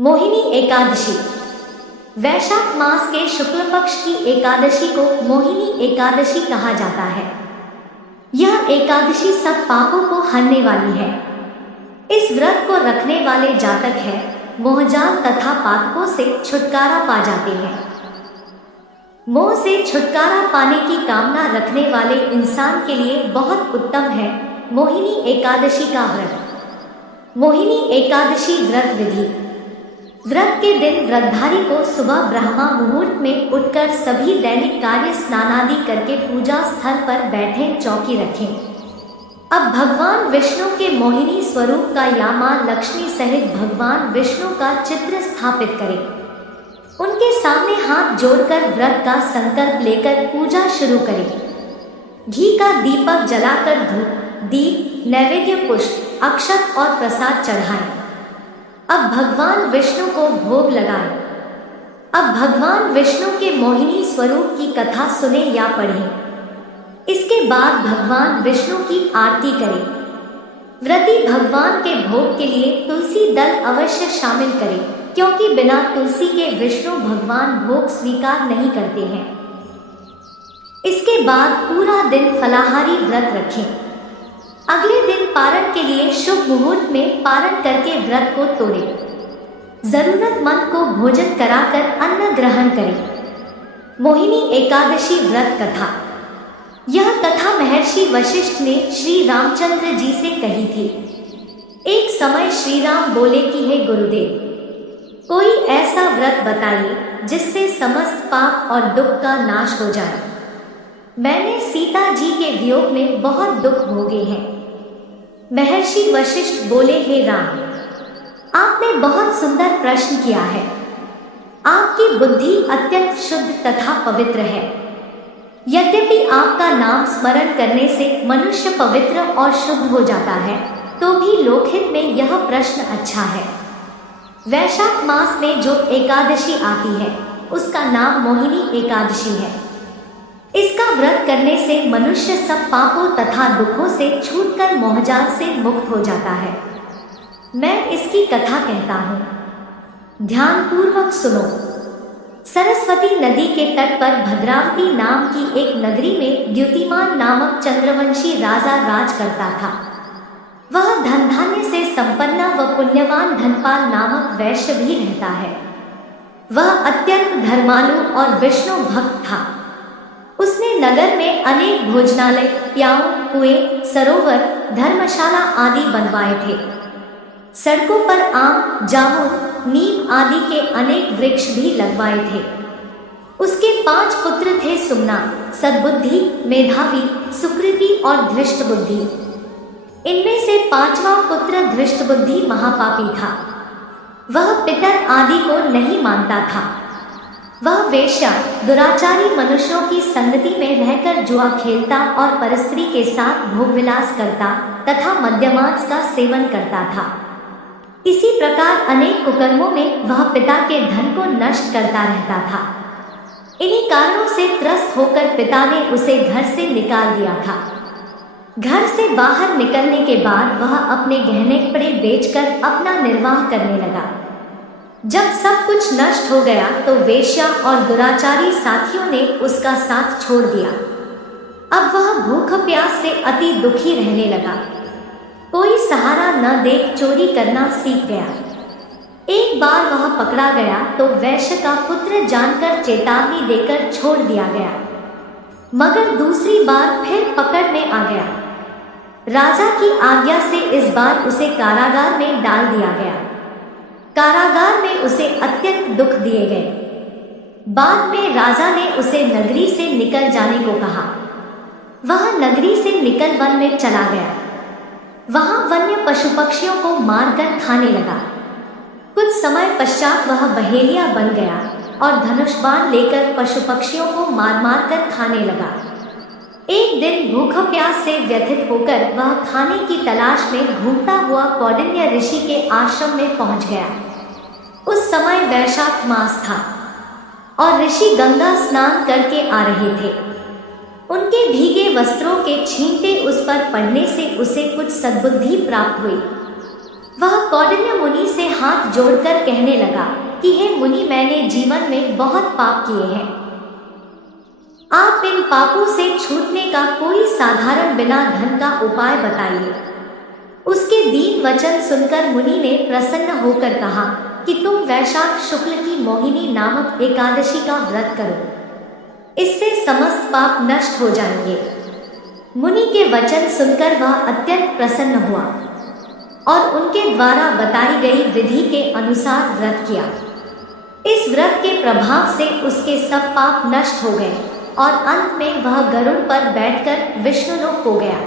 मोहिनी एकादशी। वैशाख मास के शुक्ल पक्ष की एकादशी को मोहिनी एकादशी कहा जाता है। यह एकादशी सब पापों को हरने वाली है। इस व्रत को रखने वाले जातक है मोहजाल तथा पातकों से छुटकारा पा जाते हैं। मोह से छुटकारा पाने की कामना रखने वाले इंसान के लिए बहुत उत्तम है मोहिनी एकादशी का व्रत। मोहिनी एकादशी व्रत विधि। व्रत के दिन व्रतधारी को सुबह ब्रह्मा मुहूर्त में उठकर सभी दैनिक कार्य स्नानादि करके पूजा स्थल पर बैठे चौकी रखें। अब भगवान विष्णु के मोहिनी स्वरूप का या मां लक्ष्मी सहित भगवान विष्णु का चित्र स्थापित करें। उनके सामने हाथ जोड़कर व्रत का संकल्प लेकर पूजा शुरू करें। घी का दीपक जलाकर धूप, दीप, नैवेद्य, पुष्प, अक्षत और प्रसाद चढ़ाएं। अब भगवान विष्णु को भोग लगाएं। अब भगवान विष्णु के मोहिनी स्वरूप की कथा सुने या पढ़ें। इसके बाद भगवान विष्णु की आरती करें। व्रती भगवान के भोग के लिए तुलसी दल अवश्य शामिल करें, क्योंकि बिना तुलसी के विष्णु भगवान भोग स्वीकार नहीं करते हैं। इसके बाद पूरा दिन फलाहारी व्रत रखें। अगले दिन पारण के लिए शुभ मुहूर्त में पारण करके व्रत को तोड़ें। जरूरतमंद को भोजन कराकर अन्न ग्रहण करें। मोहिनी एकादशी व्रत कथा। यह कथा महर्षि वशिष्ठ ने श्री रामचंद्र जी से कही थी। एक समय श्री राम बोले कि हे गुरुदेव, कोई ऐसा व्रत बताइए जिससे समस्त पाप और दुख का नाश हो जाए। मैंने सीता जी के वियोग में बहुत दुख भोगे हैं। महर्षि वशिष्ठ बोले, हे राम, आपने बहुत सुंदर प्रश्न किया है। आपकी बुद्धि अत्यंत शुद्ध तथा पवित्र है। यद्यपि आपका नाम स्मरण करने से मनुष्य पवित्र और शुद्ध हो जाता है, तो भी लोकहित में यह प्रश्न अच्छा है। वैशाख मास में जो एकादशी आती है उसका नाम मोहिनी एकादशी है। इसका व्रत करने से मनुष्य सब पापों तथा दुखों से छूटकर मोहजाल से मुक्त हो जाता है। मैं इसकी कथा कहता हूँ, ध्यानपूर्वक सुनो। सरस्वती नदी के तट पर भद्रावती नाम की एक नगरी में द्युतिमान नामक चंद्रवंशी राजा राज करता था। वह धन धान्य से संपन्न व पुण्यवान धनपाल नामक वैश्य भी रहता है। वह अत्यंत धर्मालु और विष्णु भक्त था। उसने नगर में अनेक भोजनालय, प्याऊ, कुएं, सरोवर, धर्मशाला आदि बनवाए थे। सड़कों पर आम, जामुन, नीम आदि के अनेक वृक्ष भी लगवाए थे। उसके 5 पुत्र थे, सुमना, सद्बुद्धि, मेधावी, सुकृति और धृष्टबुद्धि। इनमें से 5वां पुत्र धृष्टबुद्धि महापापी था। वह पितर आदि को नहीं मानता था। वह वेश्या, दुराचारी मनुष्यों की संगति में रहकर जुआ खेलता और परस्त्री के साथ भोगविलास करता तथा मद्यमांस का सेवन करता था। इसी प्रकार अनेक कुकर्मों में वह पिता के धन को नष्ट करता रहता था। इन्हीं कारणों से त्रस्त होकर पिता ने उसे घर से निकाल दिया था। घर से बाहर निकलने के बाद वह अपने गहने कपड़े बेचकर अपना निर्वाह करने लगा। जब सब कुछ नष्ट हो गया तो वेश्या और दुराचारी साथियों ने उसका साथ छोड़ दिया। अब वह भूख प्यास से अति दुखी रहने लगा। कोई सहारा न देख चोरी करना सीख गया। एक बार वह पकड़ा गया तो वैश्य का पुत्र जानकर चेतावनी देकर छोड़ दिया गया, मगर दूसरी बार फिर पकड़ में आ गया। राजा की आज्ञा से इस बार उसे कारागार में डाल दिया गया। कारागार में उसे अत्यंत दुख दिए गए। बाद में राजा ने उसे नगरी से निकल जाने को कहा। वह नगरी से निकल वन में चला गया। वहां वन्य पशु पक्षियों को मारकर खाने लगा। कुछ समय पश्चात वह बहेलिया बन गया और धनुष बाण लेकर पशु पक्षियों को मार मार कर खाने लगा। एक दिन भूख प्यास से व्यथित होकर वह खाने की तलाश में घूमता हुआ कौंडिन्य ऋषि के आश्रम में पहुंच गया। उस समय वैशाख मास था और ऋषि गंगा स्नान करके आ रहे थे। उनके भीगे वस्त्रों के छींटे उस पर पड़ने से उसे कुछ सद्बुद्धि प्राप्त हुई। वह कौंडिन्य मुनि से हाथ जोड़कर कहने लगा कि हे मुनि, मैंने जीवन में बहुत पाप किए हैं। आप इन पापों से छूटने का कोई साधारण बिना धन का उपाय बताइए। उसके दीन वचन सुनकर मुनि ने प्रसन्न होकर कहा कि तुम वैशाख शुक्ल की मोहिनी नामक एकादशी का व्रत करो, इससे समस्त पाप नष्ट हो जाएंगे। मुनि के वचन सुनकर वह अत्यंत प्रसन्न हुआ और उनके द्वारा बताई गई विधि के अनुसार व्रत किया। इस व्रत के प्रभाव से उसके सब पाप नष्ट हो गए और अंत में वह गरुड़ पर बैठकर विष्णुलोक हो गया।